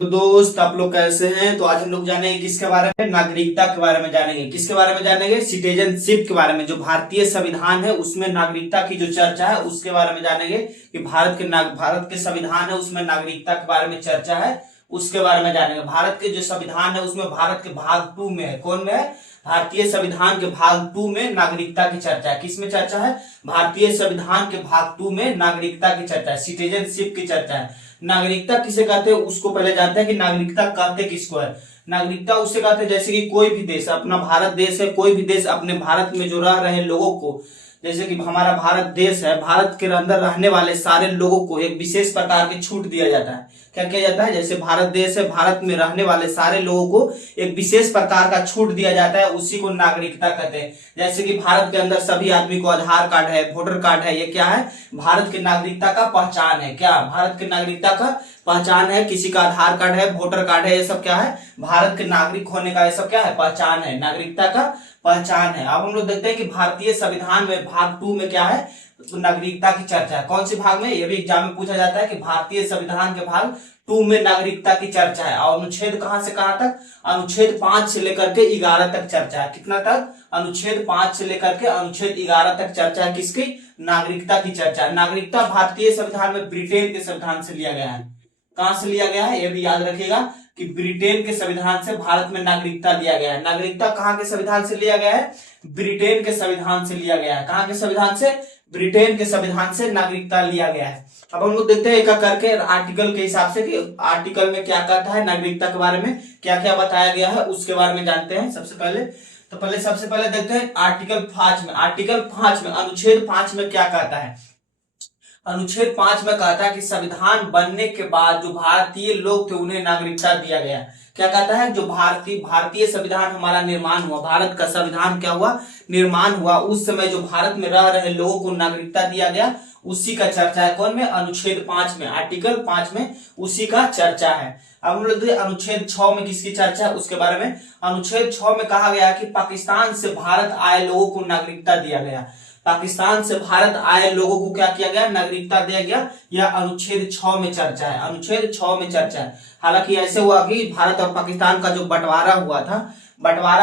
तो दोस्त आप लोग कैसे हैं। तो आज हम लोग जानेंगे किसके बारे में, नागरिकता के बारे में जानेंगे। किसके बारे में जानेंगे? सिटीजनशिप के बारे में। जो भारतीय संविधान है उसमें नागरिकता की जो चर्चा है उसके बारे में जानेंगे कि भारत के संविधान है उसमें नागरिकता के बारे में चर्चा है, उसके बारे में जानेंगे। भारत के जो संविधान है उसमें भारत के भाग 2 में है। कौन में है? भारतीय संविधान के भाग 2 में नागरिकता की चर्चा है। किसमें चर्चा है? भारतीय संविधान के भाग 2 में नागरिकता की चर्चा है, सिटीजनशिप की चर्चा है। नागरिकता किसे कहते हैं उसको पहले जानते हैं कि नागरिकता कहते किसको है। नागरिकता उससे कहते हैं जैसे कि कोई भी देश, अपना भारत देश है, कोई भी देश अपने भारत में जो रह रहे लोगों को, जैसे कि हमारा भारत देश है, भारत के अंदर रहने वाले सारे लोगों को एक विशेष प्रकार की छूट दिया जाता है। क्या किया जाता है? जैसे भारत देश है, भारत में रहने वाले सारे लोगों को एक विशेष प्रकार का छूट दिया जाता है, उसी को नागरिकता कहते हैं। जैसे कि भारत के अंदर सभी आदमी को आधार कार्ड है, वोटर कार्ड है, ये क्या है? भारत की नागरिकता का पहचान है। क्या? भारत की नागरिकता का पहचान है। किसी का आधार कार्ड है, वोटर कार्ड है, ये सब क्या है? भारत के नागरिक होने का ये सब क्या है? पहचान है, नागरिकता का पहचान है। अब हम लोग देखते हैं कि भारतीय संविधान में भाग 2 में क्या है? तो नागरिकता की चर्चा है। कौन से भाग में? ये भी एग्जाम में पूछा जाता है कि भारतीय संविधान के भाग 2 में नागरिकता की चर्चा है। और अनुच्छेद कहां से कहां तक? अनुच्छेद 5 से लेकर के 11 तक चर्चा है। कितना तक? अनुच्छेद 5 से लेकर के अनुच्छेद 11 तक चर्चा है। किसकी? नागरिकता की चर्चा। नागरिकता भारतीय संविधान में ब्रिटेन के संविधान से लिया गया है। कहां से लिया गया है? यह भी याद रखिएगा कि ब्रिटेन के संविधान से भारत में नागरिकता लिया गया है। नागरिकता कहां के संविधान से लिया गया है? ब्रिटेन के संविधान से लिया गया है। कहां के संविधान से? ब्रिटेन के संविधान से नागरिकता लिया गया है। अब हम लोग देखते हैं एक करके आर्टिकल के हिसाब से कि आर्टिकल में क्या कहता है, नागरिकता के बारे में क्या क्या बताया गया है उसके बारे में जानते हैं। सबसे पहले देखते हैं आर्टिकल 5 में। आर्टिकल 5 में, अनुच्छेद 5 में क्या कहता है? अनुच्छेद 5 में कहता है कि संविधान बनने के बाद जो भारतीय लोग थे उन्हें नागरिकता दिया गया। क्या कहता है? जो भारतीय संविधान हमारा निर्माण हुआ, भारत का संविधान क्या हुआ? निर्माण हुआ। उस समय जो भारत में रह रहे लोगों को नागरिकता दिया गया, उसी का चर्चा है। कौन में? अनुच्छेद 5 में, आर्टिकल 5 में उसी का चर्चा है। अब हम लोग अनुच्छेद 6 में किसकी चर्चा है उसके बारे में। अनुच्छेद 6 में कहा गया कि पाकिस्तान से भारत आए लोगों को नागरिकता दिया गया। पाकिस्तान से भारत आए लोगों को क्या किया गया? नागरिकता दिया गया। यह अनुच्छेद 6 में चर्चा है। अनुच्छेद 6 में चर्चा है। हालांकि ऐसे हुआ कि भारत और पाकिस्तान का जो बंटवारा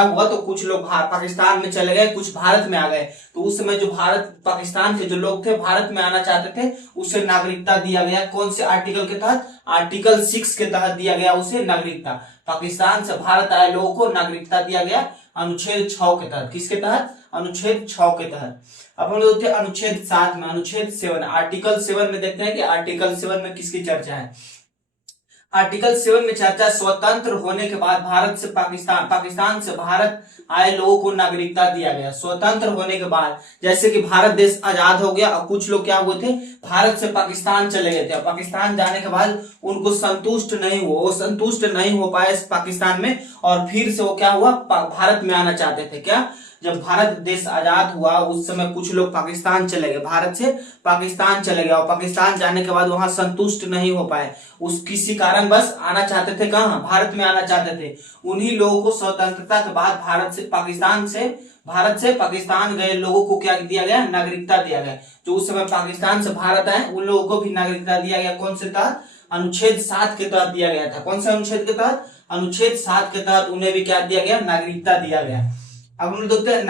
हुआ तो कुछ लोग पाकिस्तान में चले गए, कुछ भारत में आ गए। तो उस समय जो भारत पाकिस्तान के जो लोग थे, भारत में आना चाहते थे, उसे नागरिकता दिया गया। कौन से आर्टिकल के तहत? आर्टिकल 6 के तहत दिया गया उसे नागरिकता। पाकिस्तान से भारत आए लोगों को नागरिकता दिया गया अनुच्छेद 6 के तहत। किसके तहत? अनुच्छेद 6 के तहत। अब हम लोग अनुच्छेद 7 में, अनुच्छेद 7, आर्टिकल 7 में देखते हैं कि आर्टिकल 7 में किसकी चर्चा है। आर्टिकल 7 में चर्चा, स्वतंत्र होने के बाद पाकिस्तान से भारत आए लोगों को नागरिकता दिया गया। स्वतंत्र होने के बाद, जैसे कि भारत देश आजाद हो गया और कुछ लोग क्या हुए थे? भारत से पाकिस्तान चले गए थे। पाकिस्तान जाने के बाद उनको संतुष्ट नहीं हो पाए पाकिस्तान में, और फिर से वो क्या हुआ? भारत में आना चाहते थे। क्या? जब भारत देश आजाद हुआ उस समय कुछ लोग पाकिस्तान चले गए, भारत से पाकिस्तान चले गए, और पाकिस्तान जाने के बाद वहां संतुष्ट नहीं हो पाए, उस किसी कारण बस आना चाहते थे। कहां? भारत में आना चाहते थे। उन्हीं लोगों को स्वतंत्रता के बाद भारत से पाकिस्तान गए लोगों को क्या दिया गया? नागरिकता दिया गया। जो उस समय पाकिस्तान से भारत आए उन लोगों को भी नागरिकता दिया गया। कौन से तहत? अनुच्छेद 7 के तहत दिया गया था। कौन से अनुच्छेद के तहत? अनुच्छेद 7 के तहत उन्हें भी क्या दिया गया? नागरिकता दिया गया। अब हम देखते हैं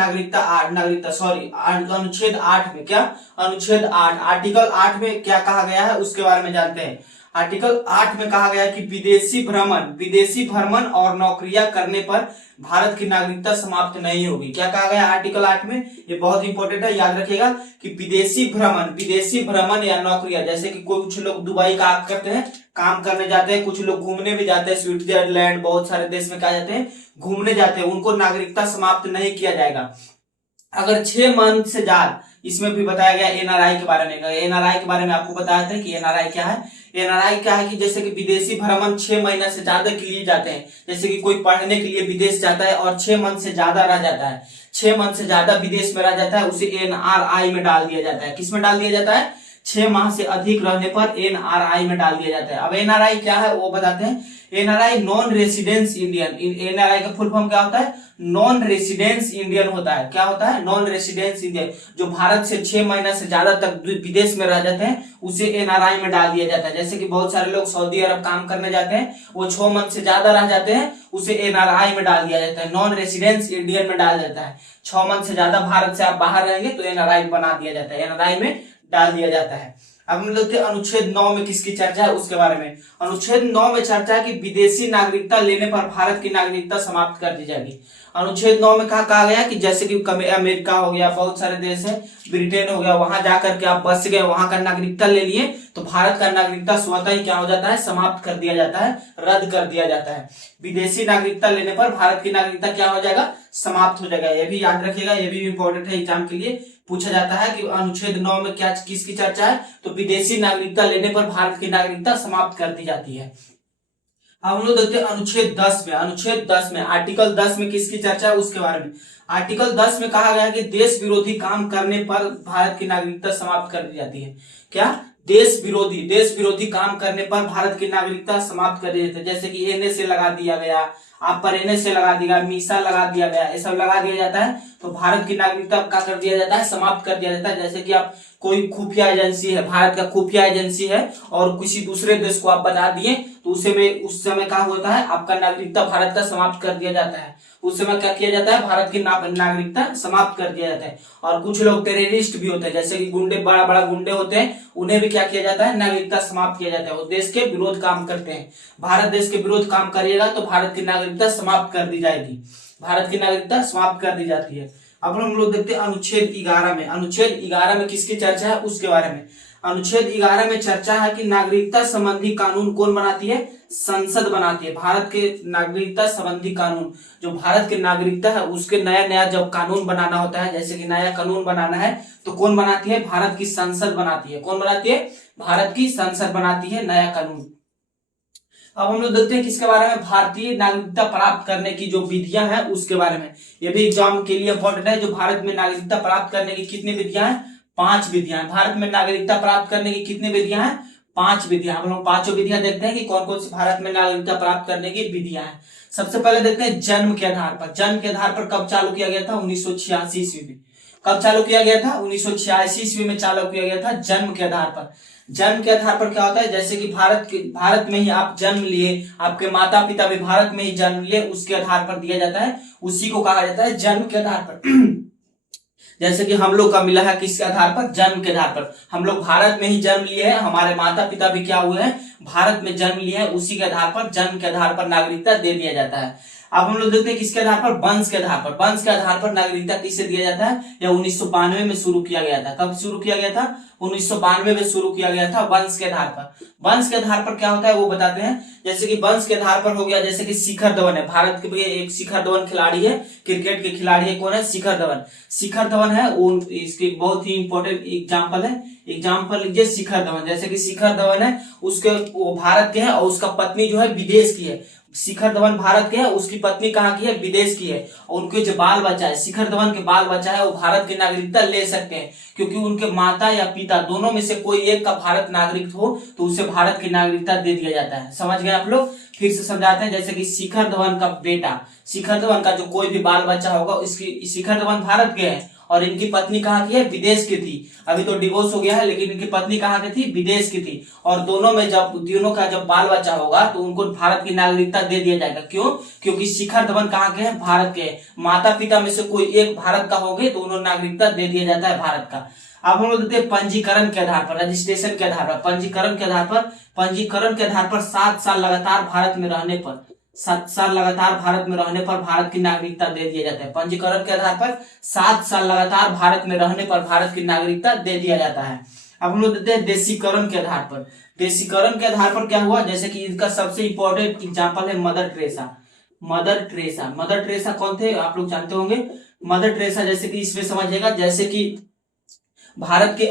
अनुच्छेद 8 में। क्या? अनुच्छेद 8, आर्टिकल 8 में क्या कहा गया है उसके बारे में जानते हैं। आर्टिकल 8 में कहा गया है कि विदेशी भ्रमण और नौकरियां करने पर भारत की नागरिकता समाप्त नहीं होगी। क्या कहा गया आर्टिकल 8 में? ये बहुत इंपॉर्टेंट है, याद रखिएगा कि विदेशी भ्रमण या नौकरियां, जैसे कि कुछ लोग दुबई का करते हैं, काम करने जाते हैं, कुछ लोग घूमने भी जाते हैं, स्विट्जरलैंड, बहुत सारे देश में क्या जाते हैं? घूमने जाते हैं, उनको नागरिकता समाप्त नहीं किया जाएगा। अगर 6 मंथ से ज्यादा, इसमें भी बताया गया एनआरआई के बारे में। एनआरआई के बारे में आपको बताया था कि एनआरआई क्या है। एनआरआई क्या है कि जैसे कि विदेशी भ्रमण 6 महीना से ज्यादा के लिए जाते हैं, जैसे कि कोई पढ़ने के लिए विदेश जाता है और 6 मंथ से ज्यादा रह जाता है, 6 मंथ से ज्यादा विदेश में रह जाता है, उसे एनआरआई में डाल दिया जाता है। किस में डाल दिया जाता है? 6 माह से अधिक रहने पर एनआरआई में डाल दिया जाता है। अब एनआरआई क्या है वो बताते हैं। NRI non residence Indian, NRI का फुल फॉर्म क्या होता है? नॉन रेसिडेंस इंडियन होता है। क्या होता है? Non residence Indian. जो भारत से 6 महीना से ज्यादा तक विदेश में रह जाते हैं उसे एनआरआई में डाल दिया जाता है। जैसे कि बहुत सारे लोग सऊदी अरब काम करने जाते हैं, वो 6 मंथ से ज्यादा रह जाते हैं, उसे एनआरआई में डाल दिया जाता है, नॉन रेसिडेंस इंडियन में डाल जाता है। 6 मंथ से ज्यादा भारत से आप बाहर रहेंगे तो एनआरआई बना दिया जाता है, एनआरआई में डाल दिया जाता है। अब हम लोग अनुच्छेद 9 में किसकी चर्चा है उसके बारे में। अनुच्छेद 9 में चर्चा है कि विदेशी नागरिकता लेने पर भारत की नागरिकता समाप्त कर दी जाएगी। अनुच्छेद 9 में कहा गया कि जैसे कि अमेरिका हो गया, बहुत सारे देश है, ब्रिटेन हो गया, वहां जाकर के आप बस गए, वहां का नागरिकता ले लिए तो भारत का नागरिकता स्वतः ही क्या हो जाता है? समाप्त कर दिया जाता है, रद्द कर दिया जाता है। विदेशी नागरिकता लेने पर भारत की नागरिकता क्या हो जाएगा? समाप्त हो जाएगा। ये भी याद रखिएगा, ये भी इंपॉर्टेंट है, एग्जाम के लिए पूछा जाता है कि अनुच्छेद 9 में क्या किसकी चर्चा है, तो विदेशी नागरिकता लेने पर भारत की नागरिकता समाप्त कर दी जाती है। अब हम लोग देखते हैं अनुच्छेद 10 में। अनुच्छेद 10 में, आर्टिकल 10 में किसकी चर्चा है उसके बारे में। आर्टिकल 10 में कहा गया कि देश विरोधी काम करने पर भारत की नागरिकता समाप्त कर दी जाती है। क्या? देश विरोधी काम करने पर भारत की नागरिकता समाप्त कर दी जाती है। जैसे कि एनएसए लगा दिया गया, आप पर एनएसए लगा दिया गया, मीसा लगा दिया गया, ये सब लगा दिया जाता है तो भारत की नागरिकता क्या कर दिया जाता है? समाप्त कर दिया जाता है। जैसे कि आप कोई खुफिया एजेंसी है, भारत का खुफिया एजेंसी है और किसी दूसरे देश को आप बता दिए तो उस समय क्या होता है? आपका नागरिकता भारत का समाप्त कर दिया जाता है। उस समय क्या किया जाता है? भारत की नागरिकता समाप्त कर दिया जाता है। और कुछ लोग टेररिस्ट भी होते हैं, जैसे कि गुंडे, बड़ा बड़ा गुंडे होते हैं, उन्हें भी क्या किया जाता है? नागरिकता समाप्त किया जाता है। वो देश के विरोध काम करते हैं, भारत देश के विरोध काम करिएगा तो भारत की नागरिकता समाप्त कर दी जाएगी, भारत की नागरिकता समाप्त कर दी जाती है। अब हम लोग देखते हैं अनुच्छेद 11 में। अनुच्छेद 11 में किसकी चर्चा है उसके बारे में। अनुच्छेद 11 में चर्चा है कि नागरिकता संबंधी कानून कौन बनाती है? संसद बनाती है। भारत के नागरिकता संबंधी कानून, जो भारत की नागरिकता है उसके नया नया जब कानून बनाना होता है, जैसे कि नया कानून बनाना है तो कौन बनाती है? भारत की संसद बनाती है। कौन बनाती है? भारत की संसद बनाती है नया कानून। अब हम लोग देखते हैं किसके बारे में? भारतीय नागरिकता प्राप्त करने की जो विधियां हैं उसके बारे में। ये भी एग्जाम के लिए इंपॉर्टेंट है। जो भारत में नागरिकता प्राप्त करने की कितनी विधियां हैं? 5 विधियां। भारत में नागरिकता प्राप्त करने की कितनी विधियां हैं? 5 विधियां। हम लोग पांचों विधियां देखते हैं कि कौन कौन सी भारत में नागरिकता प्राप्त करने की विधियां हैं। सबसे पहले देखते हैं जन्म के आधार पर। जन्म के आधार पर कब चालू किया गया था? 1986 ईस्वी में। कब चालू किया गया था? 1986 ईस्वी में चालू किया गया था, जन्म के आधार पर। जन्म के आधार पर क्या होता है? जैसे कि भारत में ही आप जन्म लिए, आपके माता पिता भी भारत में ही जन्म लिए, उसके आधार पर दिया जाता है, उसी को कहा जाता है जन्म के आधार पर। जैसे कि हम लोग का मिला है किसके आधार पर? जन्म के आधार पर। हम लोग भारत में ही जन्म लिए हैं, हमारे माता पिता भी क्या हुए हैं? भारत में जन्म लिए हैं, उसी के आधार पर, जन्म के आधार पर नागरिकता दे दिया जाता है। अब हम लोग देखते हैं किसके आधार पर? वंश के आधार पर। वंश के आधार पर नागरिकता किसे दिया जाता है? यह 1992 में शुरू किया गया था। कब शुरू किया गया था? 1992 में शुरू किया गया था, वंश के आधार पर। वंश के आधार पर क्या होता है वो बताते हैं। जैसे कि वंश के आधार पर हो गया, जैसे कि शिखर धवन है, भारत के एक शिखर धवन खिलाड़ी है, क्रिकेट के खिलाड़ी है, कौन है? शिखर धवन। शिखर धवन है वो, इसके बहुत ही इंपॉर्टेंट एग्जाम्पल है। एग्जाम्पल लीजिए शिखर धवन। जैसे कि शिखर धवन है, उसके वो भारत के हैं और उसका पत्नी जो है विदेश की है। शिखर धवन भारत के है, उसकी पत्नी कहाँ की है? विदेश की है। और उनके जो बाल बच्चा है, शिखर धवन के बाल बच्चा है, वो भारत की नागरिकता ले सकते हैं, क्योंकि उनके माता या पिता दोनों में से कोई एक का भारत नागरिक हो तो उसे भारत की नागरिकता दे दिया जाता है। समझ गए आप लोग? फिर से समझाते हैं। जैसे कि शिखर धवन का बेटा, शिखर धवन का जो कोई भी बाल बच्चा होगा, उसकी, शिखर धवन भारत के हैं और इनकी पत्नी कहाँ की है? विदेश की थी। अभी तो डिवोर्स हो गया है, लेकिन इनकी पत्नी कहाँ की थी? विदेश की थी। और दोनों का जब बाल बच्चा होगा तो उनको भारत की नागरिकता दे दिया जाएगा। क्यों? क्योंकि शिखर धवन कहाँ के हैं? भारत के। माता पिता में से कोई एक भारत का हो गए तो उन्हें नागरिकता दे दिया जाता है भारत का। अब हम लोग देखते हैं पंजीकरण के आधार पर, रजिस्ट्रेशन के आधार पर। पंजीकरण के आधार पर 7 साल लगातार भारत में रहने पर, 7 साल लगातार भारत में रहने पर भारत की नागरिकता दे दिया जाता है। पंजीकरण के आधार पर 7 साल लगातार भारत में रहने पर भारत की नागरिकता दे दिया जाता है। अब हम लोग देते हैं देशीकरण के आधार पर। देशीकरण के आधार पर क्या हुआ? जैसे कि इसका सबसे इंपॉर्टेंट एग्जाम्पल है मदर टेरेसा। मदर टेरेसा कौन थे? आप लोग जानते होंगे। मदर टेरेसा, जैसे कि इसमें समझिएगा, जैसे कि भारत के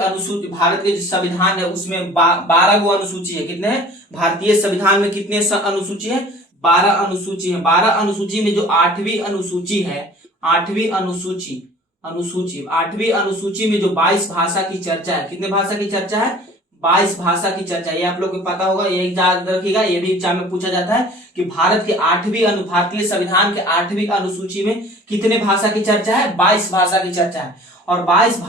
जो संविधान है उसमें 12 गो अनुसूची है। कितने हैं? भारतीय संविधान में कितने अनुसूची है? 12 अनुसूची है। 12 अनुसूची में जो 8वीं अनुसूची है, 8वीं अनुसूची अनुसूची, 8वीं अनुसूची में जो 22 भाषा की चर्चा है, कितने भाषा की चर्चा है? 22 भाषा की चर्चा। ये आप लोग को पता होगा, ये याद रखिएगा, ये भी एग्जाम में पूछा जाता है कि भारत के भारतीय संविधान के 8वीं अनुसूची में कितने भाषा की चर्चा है? 22 भाषा की चर्चा है। और 22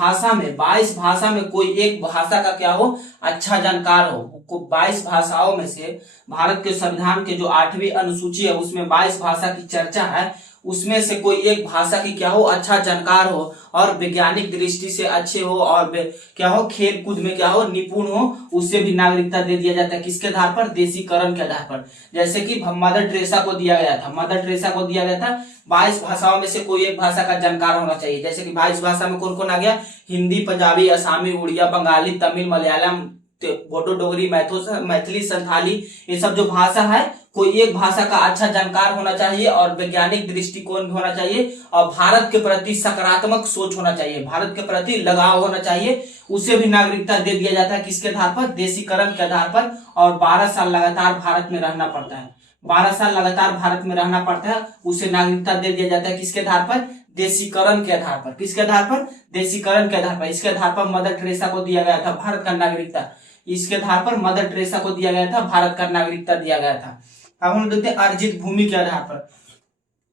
भाषा में कोई एक भाषा का क्या हो? अच्छा जानकार हो। 22 भाषाओं में से भारत के संविधान के जो 8वीं अनुसूची है उसमें 22 भाषा की चर्चा है, उसमें से कोई एक भाषा की क्या हो? अच्छा जानकार हो और वैज्ञानिक दृष्टि से अच्छे हो और क्या हो? खेल कूद में क्या हो? निपुण हो, उससे भी नागरिकता दे दिया जाता है। किसके आधार पर? देशीकरण के आधार पर। जैसे कि मदर टेरेसा को दिया गया था, 22 भाषाओं में से कोई एक भाषा का जानकार होना चाहिए। जैसे कि 22 भाषा में कौन कौन आ गया? हिंदी, पंजाबी, असमी, उड़िया, बंगाली, तमिल, मलयालम, बोडो, डोगरी, मैथिली, संथाली, ये सब जो भाषा है, कोई एक भाषा का अच्छा जानकार होना चाहिए और वैज्ञानिक दृष्टिकोण भी होना चाहिए और भारत के प्रति सकारात्मक सोच होना चाहिए, भारत के प्रति लगाव होना चाहिए, उसे भी नागरिकता दे दिया जाता है। किसके आधार पर? देशीकरण के आधार पर। और 12 साल लगातार भारत में रहना पड़ता है, 12 साल लगातार भारत में रहना पड़ता है, उसे नागरिकता दे दिया जाता है। किसके आधार पर? देशीकरण के आधार पर। किसके आधार पर? देशीकरण के आधार पर। इसके आधार पर मदर टेरेसा को दिया गया था भारत का नागरिकता, इसके आधार पर मदर टेरेसा को दिया गया था भारत का नागरिकता दिया गया था। अब हम देखते हैं अर्जित भूमि के आधार पर।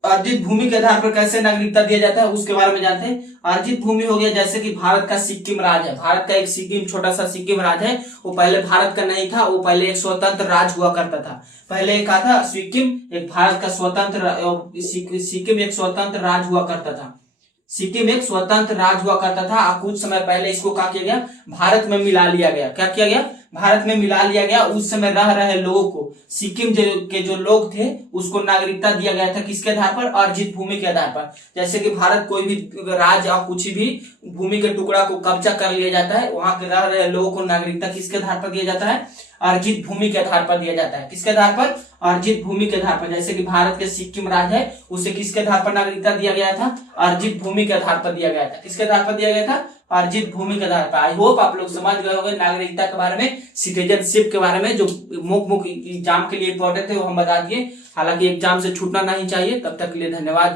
अर्जित भूमि के आधार पर कैसे नागरिकता दिया जाता है उसके बारे में जानते हैं। अर्जित भूमि हो गया, जैसे कि भारत का सिक्किम राज्य है, भारत का एक सिक्किम, छोटा सा सिक्किम राज्य है, वो पहले भारत का नहीं था, वो पहले एक स्वतंत्र राज्य हुआ करता था। पहले क्या था? सिक्किम एक भारत का सिक्किम एक स्वतंत्र राज्य हुआ करता था, सिक्किम एक स्वतंत्र राज्य हुआ करता था। कुछ समय पहले इसको क्या किया गया? भारत में मिला लिया गया। क्या किया गया? भारत में मिला लिया गया। उस समय रह रहे लोगों को, सिक्किम के जो लोग थे, उसको नागरिकता दिया गया था। किसके आधार पर? अर्जित भूमि के आधार पर। जैसे कि भारत कोई भी राज्य और कुछ भी भूमि के टुकड़ा को कब्जा कर लिया जाता है, वहां के रह रहे लोगों को नागरिकता किसके आधार पर दिया जाता है? अर्जित भूमि के आधार पर दिया जाता है। किसके आधार पर? अर्जित भूमि के आधार पर। जैसे कि भारत के सिक्किम राज्य है, उसे किसके आधार पर नागरिकता दिया गया था? अर्जित भूमि के आधार पर दिया गया था। किसके आधार पर दिया गया था? अर्जित भूमि के आधार पर। आई होप आप लोग समझ गए होंगे नागरिकता के बारे में, सिटीजनशिप के बारे में, जो मुख्य एग्जाम के लिए इंपॉर्टेंट है वो हम बता दिए। हालांकि एग्जाम से छूटना नहीं चाहिए। तब तक के लिए धन्यवाद।